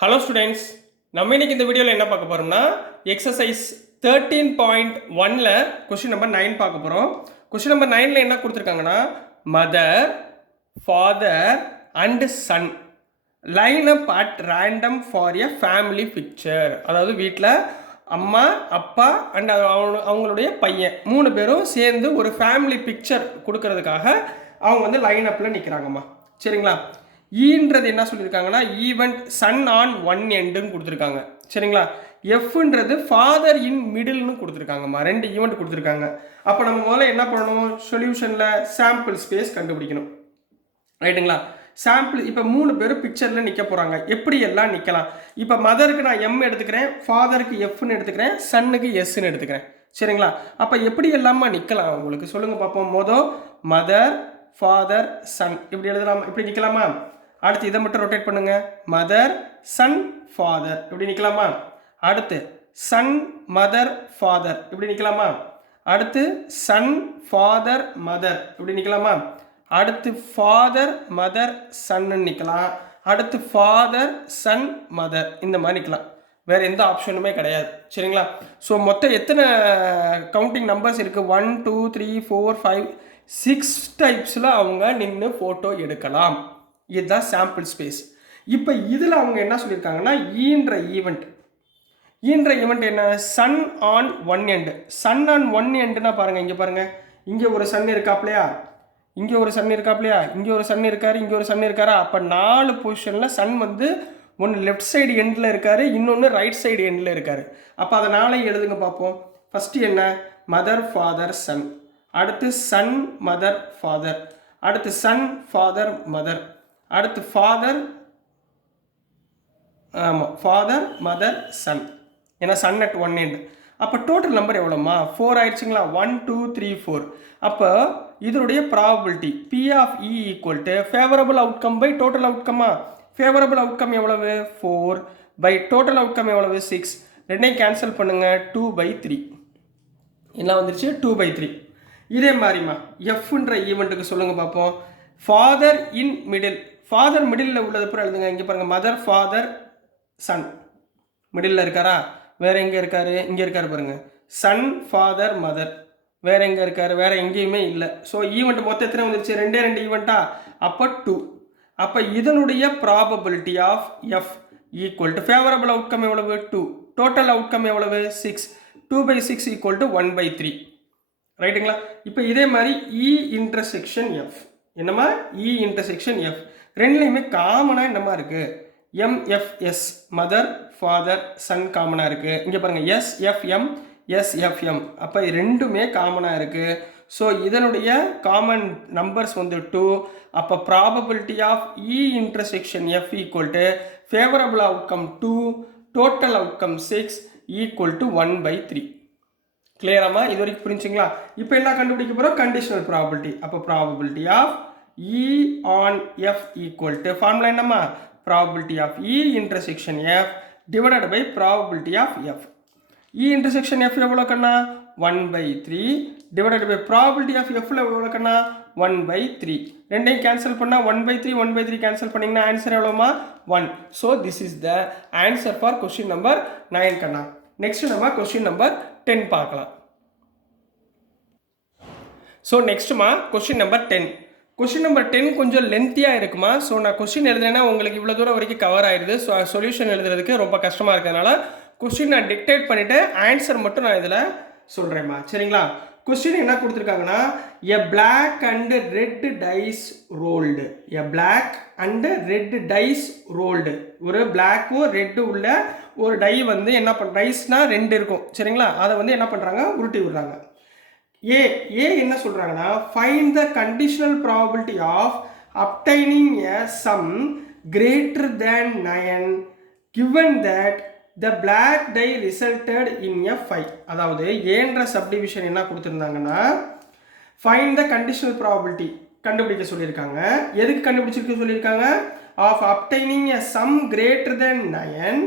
Hello students, நம்ம இன்னைக்கு இந்த வீடியோவில் என்ன பார்க்க போகிறோம்னா எக்ஸசைஸ் 13.1ல் கொஷின் நம்பர் 9 பார்க்க போகிறோம். கொஷின் நம்பர் 9ல் என்ன கொடுத்துருக்காங்கன்னா, mother, father and son line up at random for a family picture. அதாவது வீட்டில் அம்மா, அப்பா அண்ட் அவங்களுடைய பையன் 3 பேரும் சேர்ந்து ஒரு ஃபேமிலி பிக்சர் கொடுக்கறதுக்காக அவங்க வந்து லைன் அப்பில் நிற்கிறாங்கம்மா. சரிங்களா? ஈன்றது என்ன சொல்லியிருக்காங்கன்னா, ஈவெண்ட் சன் ஆன் ஒன் எண்டுன்னு கொடுத்துருக்காங்க. சரிங்களா? எஃப்ன்றது ஃபாதர் இன் மிடில்னு கொடுத்துருக்காங்கம்மா. 2 ஈவெண்ட் கொடுத்துருக்காங்க. அப்போ நம்ம முதல்ல என்ன பண்ணணும், சொல்யூஷனில் சாம்பிள் ஸ்பேஸ் கண்டுபிடிக்கணும். ரைட்டுங்களா? சாம்பிள் இப்போ 3 பேரும் பிக்சரில் நிற்க போகிறாங்க. எப்படி எல்லாம் நிற்கலாம்? இப்போ மதருக்கு நான் எம் எடுத்துக்கிறேன், ஃபாதருக்கு எஃப்னு எடுத்துக்கிறேன், சன்னுக்கு எஸ்ன்னு எடுத்துக்கிறேன். சரிங்களா? அப்போ எப்படி எல்லாமா நிற்கலாம் உங்களுக்கு சொல்லுங்கள் பார்ப்போம். மதர், ஃபாதர், சன் இப்படி எழுதலாமா? இப்படி நிற்கலாமா? அடுத்து இதை மட்டும் ரொட்டேட் பண்ணுங்க. மதர், சன், ஃபாதர் இப்படி நிற்கலாமா? அடுத்து சன், மதர், ஃபாதர் இப்படி நிற்கலாமா? அடுத்து சன், ஃபாதர், மதர் இப்படி நிற்கலாமா? அடுத்து ஃபாதர், மதர், சன்னு நிற்கலாம். அடுத்து ஃபாதர், சன், மதர் இந்த மாதிரி நிற்கலாம். வேறு எந்த ஆப்ஷனுமே கிடையாது. சரிங்களா? ஸோ மொத்தம் எத்தனை கவுண்டிங் நம்பர்ஸ் இருக்குது? 1 2 3 4 5 6 டைப்ஸில் அவங்க நின்று ஃபோட்டோ எடுக்கலாம். இதுதான் சாம்பிள் ஸ்பேஸ். இப்போ இதில் அவங்க என்ன சொல்லியிருக்காங்கன்னா, ஈன்ற ஈவெண்ட் என்ன? Son on one son on one எண்டுனா பாருங்கள், இங்கே பாருங்கள், இங்கே ஒரு சன் இருக்காப்லையா, இங்கே ஒரு சன் இருக்காப்லையா, இங்கே ஒரு சன் இருக்காரு, இங்கே ஒரு சன் இருக்காரா? அப்போ 4 பொசிஷனில் சன் வந்து ஒன்று லெஃப்ட் சைடு எண்டில் இருக்காரு, இன்னொன்று ரைட் சைடு எண்டில் இருக்காரு. அப்போ அதை 4 எழுதுங்க பார்ப்போம். ஃபஸ்ட்டு என்ன? Mother, father, son. அடுத்து சன், மதர், ஃபாதர். அடுத்து சன், ஃபாதர், மதர். அடுத்து ஃபாதர், ஆமாம், ஃபாதர், மதர், சன். ஏன்னா சன் அட் ஒன் எண்ட். அப்போ டோட்டல் நம்பர் எவ்வளோம்மா? 4 ஆயிடுச்சுங்களா? 1 2 3 4. அப்போ இதனுடைய probability P of E equal to favourable outcome by total அவுட்கம்மா. ஃபேவரபிள் அவுட்கம் எவ்வளவு? 4 பை டோட்டல் அவுட்கம் எவ்வளவு? 6. ரெண்டையும் கேன்சல் பண்ணுங்கள். 2/3 என்ன வந்துருச்சு? 2/3. இதே மாதிரிம்மா எஃப்ன்ற ஈவெண்ட்டுக்கு சொல்லுங்கள் பார்ப்போம். Father in middle. Father middle உள்ளது பூரா எழுதுங்க. இங்கே பாருங்கள், மதர், ஃபாதர், சன் மிடில் இருக்காரா? வேறு எங்கே இருக்காரு? இங்கே இருக்காரு பாருங்கள். Son, father, mother. வேறு எங்கே இருக்காரு? வேறு எங்கேயுமே இல்லை. ஸோ ஈவெண்ட் மொத்தம் எத்தனை வந்துருச்சு? 2 ஈவெண்ட்டா? அப்போ 2. அப்போ இதனுடைய probability of F equal to favourable outcome எவ்வளவு? 2. டோட்டல் அவுட்கம் எவ்வளவு? 6. 2/6 ஈக்குவல் டு 1/3. ரைட்டுங்களா? இப்போ இதே மாதிரி இ இன்டர்செக்ஷன் எஃப். என்னம்மா? E intersection F. ரெண்டுலேயுமே காமனாக என்னமா இருக்குது? MFS மதர், ஃபாதர், சன் காமனாக இருக்குது. இங்கே பாருங்கள், SFM, SFM. அப்போ ரெண்டுமே காமனாக இருக்குது. ஸோ இதனுடைய காமன் நம்பர்ஸ் வந்து 2. அப்போ probability of E intersection F equal to favourable outcome 2, total outcome 6 equal to 1/3. கிளியராமா? இது வரைக்கும் புரிஞ்சுங்களா? இப்போ என்ன கண்டுபிடிக்க போகிறோம்? Conditional probability. அப்போ probability of E on F equal to formula என்னம்மா? Probability of E intersection F divided by probability of F. E intersection F எவ்வளோ கண்ணா? 1/3 டிவைடட் பை ப்ராபபிலிட்டி ஆஃப் Fல எவ்வளோ கண்ணா? 1/3. ரெண்டையும் கேன்சல் பண்ணால் 1/3 கேன்சல் பண்ணிங்கன்னா ஆன்சர் எவ்வளோமா? 1. So this is the answer for question number 9 கண்ணா. நெக்ஸ்ட் நம்ம கொஸ்டின் நம்பர் 10 பார்க்கலாம். ஸோ நெக்ஸ்ட்டுமா கொஸ்டின் நம்பர் 10. கொஸ்டின் நம்பர் 10 கொஞ்சம் லென்த்தியாக இருக்குமா. ஸோ நான் கொஸ்டின் எழுதுறேன்னா உங்களுக்கு இவ்வளோ தூரம் வரைக்கும் கவர் ஆயிடுது. ஸோ சொல்யூஷன் எழுதுறதுக்கு ரொம்ப கஷ்டமாக இருக்கிறதுனால கொஸ்டின் நான் டிக்டேட் பண்ணிவிட்டு ஆன்சர் மட்டும் நான் இதில் சொல்கிறேம்மா. சரிங்களா? கொஸ்டின் என்ன கொடுத்துருக்காங்கன்னா, a black and red dice rolled. A black and red dice rolled. ஒரு பிளாக்கும் ரெட்டு உள்ள ஒரு டை வந்து என்ன டைஸ்னால் 2 இருக்கும். சரிங்களா? அதை வந்து என்ன பண்ணுறாங்க? உருட்டி விடுறாங்க. ஏ என்ன சொல்கிறாங்கன்னா, find the conditional probability of obtaining a sum greater than 9 given that the black die resulted in a 5. அதாவது ஏன்ற சப்டிவிஷன் என்ன கொடுத்துருந்தாங்கன்னா, ஃபைண்ட் த கண்டிஷனல் ப்ராபபிலிட்டி கண்டுபிடிக்க சொல்லியிருக்காங்க. எதுக்கு கண்டுபிடிச்சிருக்க சொல்லியிருக்காங்க? Of obtaining a sum greater than 9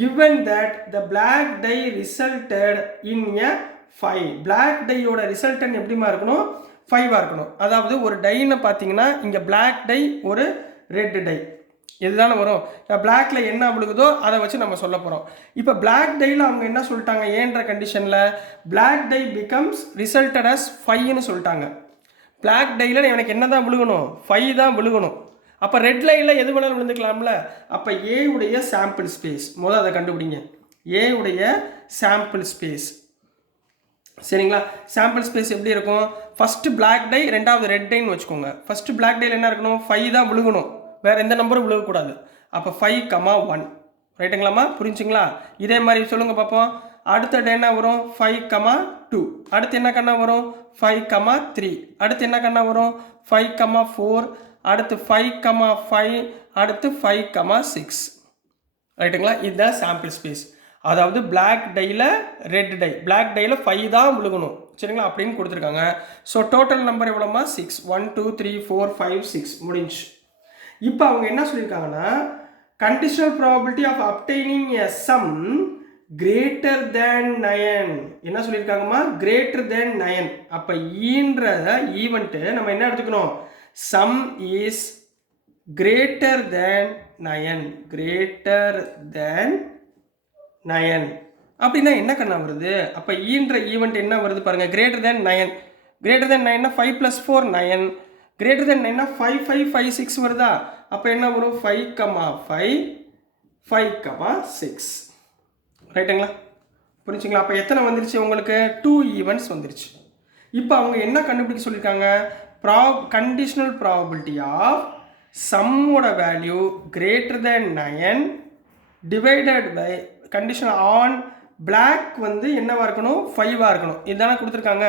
given that the black die resulted in a 5. Black டையோட ரிசல்டன் எப்படிமா இருக்கணும்? 5 இருக்கணும். அதாவது ஒரு டைன்னு பார்த்தீங்கன்னா, இங்கே பிளாக் டை, ஒரு ரெட் டை. இதுதானே வரும். பிளாக்ல என்ன விழுகுதோ அதை வச்சு நம்ம சொல்ல போகிறோம். இப்போ பிளாக் டையில் அவங்க என்ன சொல்லிட்டாங்க, ஏன்ற கண்டிஷனில் black die becomes resulted as 5ன்னு சொல்லிட்டாங்க. பிளாக் டையில் எனக்கு என்ன தான் விழுகணும், 5 தான் விழுகணும். அப்போ ரெட் லைனில் எது வேணாலும் விழுந்துக்கலாம்ல. அப்போ ஏ உடைய சாம்பிள் ஸ்பேஸ் முதல் அதை கண்டுபிடிங்க. ஏ உடைய சாம்பிள் ஸ்பேஸ் சரிங்களா. சாம்பிள் ஸ்பேஸ் எப்படி இருக்கும், ஃபஸ்ட்டு பிளாக் டை ரெண்டாவது ரெட் டைன்னு வச்சுக்கோங்க. ஃபஸ்ட்டு பிளாக் டையில் என்ன இருக்கணும், 5 தான் விழுகணும், வேறு எந்த நம்பரும் விழுகக்கூடாது. அப்போ 5,1 ரைட்டுங்களாம்மா, புரிஞ்சுங்களா. இதே மாதிரி சொல்லுங்கள் பார்ப்போம். அடுத்த டே என்ன வரும், 5,2. அடுத்து என்ன கண்ணா வரும், 5,3. அடுத்து என்ன கண்ணா வரும், 5,4. அடுத்து 5,5. அடுத்து 5,6 ரைட்டுங்களா. இதுதான் சாம்பிள் ஸ்பேஸ். அதாவது பிளாக் டையில் ரெட் டை, பிளாக் டையில் 5 தான் விழுகணும் சரிங்களா அப்படின்னு கொடுத்துருக்காங்க. So total number எவ்வளோமா, 6. 1 2 3 4 5 6 முடிஞ்சு. இப்போ அவங்க என்ன சொல்லியிருக்காங்கன்னா, conditional probability of obtaining a sum greater than 9 என்ன சொல்லியிருக்காங்கம்மா, கிரேட்டர் தேன் 9. அப்போ ஈன்ற ஈவெண்ட்டு நம்ம என்ன எடுத்துக்கணும், some is greater than 9, greater than 9 அப்படின்னா என்ன கண்ணா வருது. அப்போ ஈன்ற ஈவெண்ட் என்ன வருது பாருங்க, கிரேட்டர் தேன் 9. கிரேட்டர் தேன் 9னா 5 + 4 9. கிரேட்டர் தேன் 9னா 5 5 5 6 வருதா. அப்போ என்ன வரும், 5,5 5,6 ரைட்டுங்களா, புரிஞ்சுங்களா. அப்போ எத்தனை வந்துருச்சு உங்களுக்கு, 2 ஈவெண்ட்ஸ் வந்துருச்சு. இப்போ அவங்க என்ன கண்டுபிடிக்க சொல்லியிருக்காங்க, கண்டிஷனல் ப்ராபபிலிட்டி ஆஃப் சம்மோட value greater than 9 divided by condition on black வந்து என்னவா இருக்கணும், 5ஆக இருக்கணும். இதுதானே கொடுத்துருக்காங்க.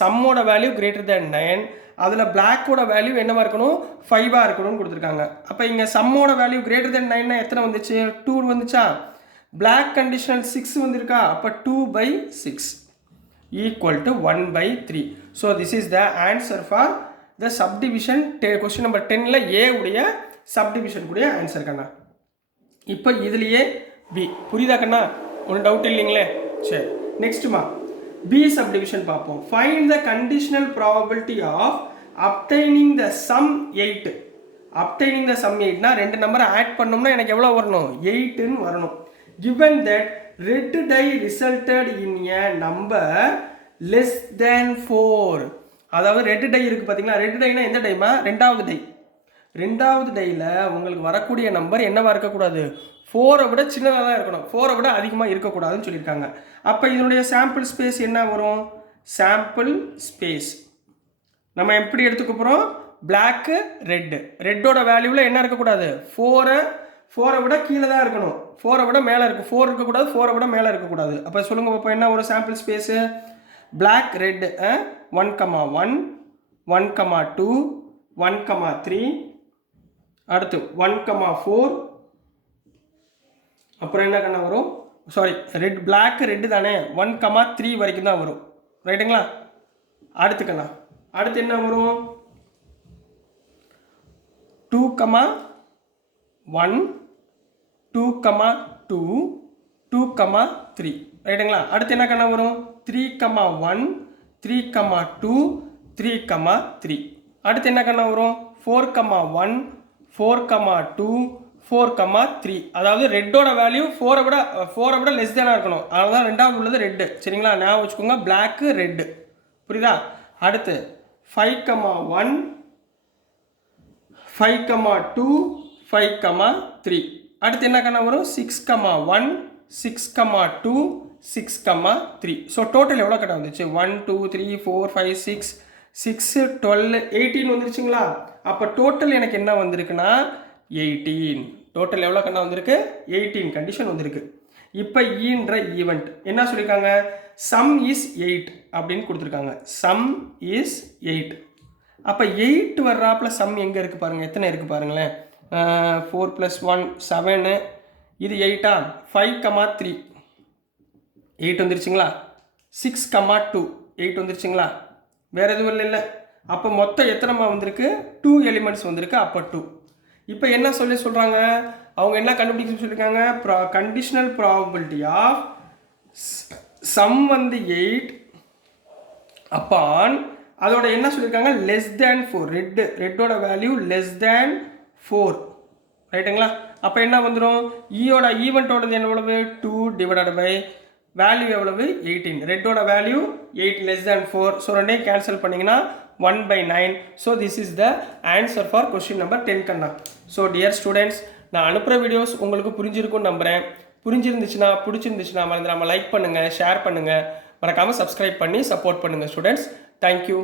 சம்மோட வேல்யூ கிரேட்டர் தேன் 9, அதில் பிளாக்கோட வேல்யூ என்னவா இருக்கணும், 5ஆக இருக்கணும்னு கொடுத்துருக்காங்க. அப்போ இங்கே சம்மோட வேல்யூ கிரேட்டர் தேன் 9னா எத்தனை வந்துச்சு, 2 வந்துச்சா. பிளாக் கண்டிஷனல் 6 வந்திருக்கா. அப்போ 2/6 equal to 1/3. So this is the answer for the subdivision. Question number 10ல் ஏ உடைய சப்டிவிஷன் கூடிய ஆன்சர் கண்ணா. இப்போ இதுலேயே பி புரியுதா கண்ணா, ஒன்றும் டவுட் இல்லைங்களே. சரி, நெக்ஸ்ட்டுமா பி சப்டிவிஷன் பார்ப்போம். Find the conditional probability of obtaining the sum 8. Obtaining the sum 8னா 2 நம்பரை ஆட் பண்ணோம்னா எனக்கு எவ்வளோ வரணும், 8ன்னு வரணும். given that red die resulted in a number less than 4. அதாவது ரெட் டை இருக்குது பார்த்தீங்களா. ரெட் டைனா எந்த டைமா, ரெண்டாவது டை. ரெண்டாவது டையில் உங்களுக்கு வரக்கூடிய நம்பர் என்னவா இருக்கக்கூடாது, 4ஐ விட சின்னதாக தான் இருக்கணும், 4ஐ விட அதிகமாக இருக்கக்கூடாதுன்னு சொல்லியிருக்காங்க. அப்போ இதனுடைய சாம்பிள் ஸ்பேஸ் என்ன வரும், சாம்பிள் ஸ்பேஸ் நம்ம எப்படி எடுத்துக்க போகிறோம், பிளாக்கு ரெட்டு. ரெட்டோட வேல்யூவில் என்ன இருக்கக்கூடாது, 4ஐ விட கீழே தான் இருக்கணும், 4ஐ விட மேலே இருக்குது. 4 இருக்கக்கூடாது, 4ஐ விட மேலே இருக்கக்கூடாது. அப்போ சொல்லுங்கள் இப்போ என்ன ஒரு சாம்பிள் ஸ்பேஸு, பிளாக் ரெட் 1,1 1,2 1,3 அடுத்து 1,4 அப்புறம் என்ன கண்ணா வரும், சாரி ரெட் பிளாக் ரெட்டு தானே, 1,3 வரைக்கும் தான் வரும் ரைட்டுங்களா. அடுத்து கண்ணா அடுத்து என்ன வரும், 2,1 2,2 2,3 ரைட்டுங்களா. அடுத்து என்ன கண்ணா வரும், 3,1 3,2 3,3. அடுத்து என்ன கண்ணா வரும், 4,1 4,2 4,3. அதாவது ரெட்டோட வேல்யூ 4ஐ விட லெஸ் தேனாக இருக்கணும். அதனால தான் ரெண்டாவது உள்ளது ரெட்டு சரிங்களா, ஞாபகம் வச்சுக்கோங்க, பிளாக்கு ரெட்டு புரியுதா. அடுத்து 5,1 5,2 5,3. அடுத்து என்ன கண்ணா வரும், 6,1 6,2 6,3. ஸோ டோட்டல் எவ்வளோ கண்ணா வந்துச்சு, 1 2 3 4 5 6 6 12 18 வந்துருச்சுங்களா. அப்போ டோட்டல் எனக்கு என்ன வந்திருக்குன்னா 18. டோட்டல் எவ்வளோ கண்ணா வந்திருக்கு, 18 கண்டிஷன் வந்திருக்கு. இப்போ ஈன்ற ஈவெண்ட் என்ன சொல்லியிருக்காங்க, சம் இஸ் 8 அப்படின்னு கொடுத்துருக்காங்க. Some is 8. அப்போ 8 வர்றாப்புல சம் எங்கே இருக்குது பாருங்கள், எத்தனை இருக்குது பாருங்களேன். 4 + 1 7, இது 8ஆ. 5,3 8 வந்துருச்சுங்களா. 6,2 8 வந்துருச்சுங்களா. வேறு எதுவும் இல்லை. அப்போ மொத்தம் எத்தனைமா வந்திருக்கு, 2 எலிமெண்ட்ஸ் வந்திருக்கு. அப்போ 2. இப்போ என்ன சொல்கிறாங்க, அவங்க என்ன கண்டுபிடிக்க சொல்லியிருக்காங்க, கண்டிஷனல் ப்ராபபிலிட்டி ஆஃப் சம் வந்து 8 அப்பான் அதோட என்ன சொல்லியிருக்காங்க, லெஸ் தேன் 4. ரெட்டோட வேல்யூ லெஸ் தேன் 4 ரைட்டுங்களா? அப்போ என்ன வந்துடும், ஈயோட ஈவெண்ட்டோடது எவ்வளவு 2 டிவைடட் பை வேல்யூ எவ்வளவு 18. ரெட்டோட வேல்யூ 8 லெஸ் தேன் 4. ஸோ ரெண்டையும் கேன்சல் பண்ணிங்கன்னா 1/9. So this is the answer for question number 10 கண்ணா. ஸோ டியர் ஸ்டூடெண்ட்ஸ், நான் அனுப்புகிற வீடியோஸ் உங்களுக்கு புரிஞ்சிருக்கும்னு நம்புகிறேன். புரிஞ்சிருந்துச்சுன்னா பிடிச்சிருந்துச்சுன்னா மறந்துடாமல் லைக் பண்ணுங்கள், ஷேர் பண்ணுங்கள், மறக்காமல் சப்ஸ்கிரைப் பண்ணி சப்போர்ட் பண்ணுங்கள் ஸ்டூடெண்ட்ஸ். தேங்க்யூ.